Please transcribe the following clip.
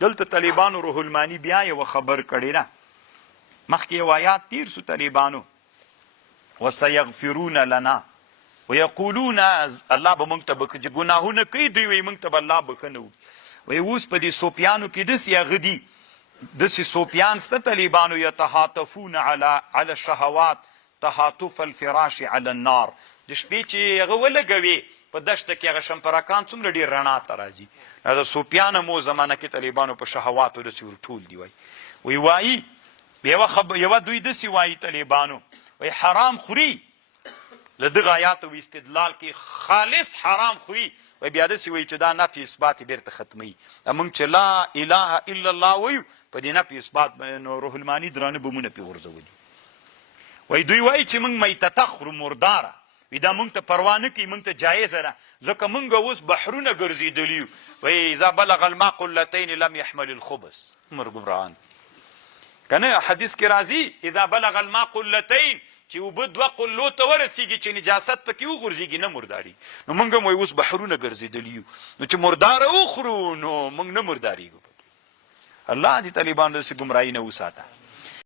دلته طالبانو روح المانی بیا یو خبر کړی نه، مخکې یو آیات تیر سو طالبانو وسیغفرون لنا ویقولون الله به موږ ته چې ګناهونه کوي دوی وایي موږ ته به الله بښنه وکړي. وایي اوس په دې صوفیانو کې داسې هغه دي، داسې صوفیان شته طالبانو یتحاتفون علی الشهوات تحاتف الفراش علی النار. د شپې چې هغه ولګوي په دشته کې هغه شمپرکان څومره ډېر رڼا ته راځي. د صوفیانو مو زمانه کې طالبانو په شهواتو داسې ورټول دي. وایي یوه دوی داسې وایي طالبانو، وایي حرام خوري، له دغه آیاتو استدلال کې خالص حرام خوري. وایي بیا داسې وایي چې دا نفي اثبات یې بیرته ختموي. موږ چې لا اله الا الله وایو په دې نفي اثبات نو روح المانی درانه بمونه پرې غورځولي. وایي دوی وایي چې موږ میتته خورو، مرداره، وی دا مونږ ته پروا نه کوي، مونږ ته جایزه ده، ځکه مونږ اوس بحرونه ګرځېدلي یو. وایي اذا بلغ الماء قلتین لم يحمل الخبث. عمر ګمراهان که نه حدیث کې راځي اذا بلغ الماء قلتین، چې اوبه دوه قلو ته ورسېږي چې نجاست پکې وغورځېږي نه مرداري. نو مونږ هم وایي اوس بحرونه ګرځېدلي یو، نو چې مرداره وخورو نو مونږ نه مردارېږو. الله دې طالبانو داسې ګمراهي نه وساته.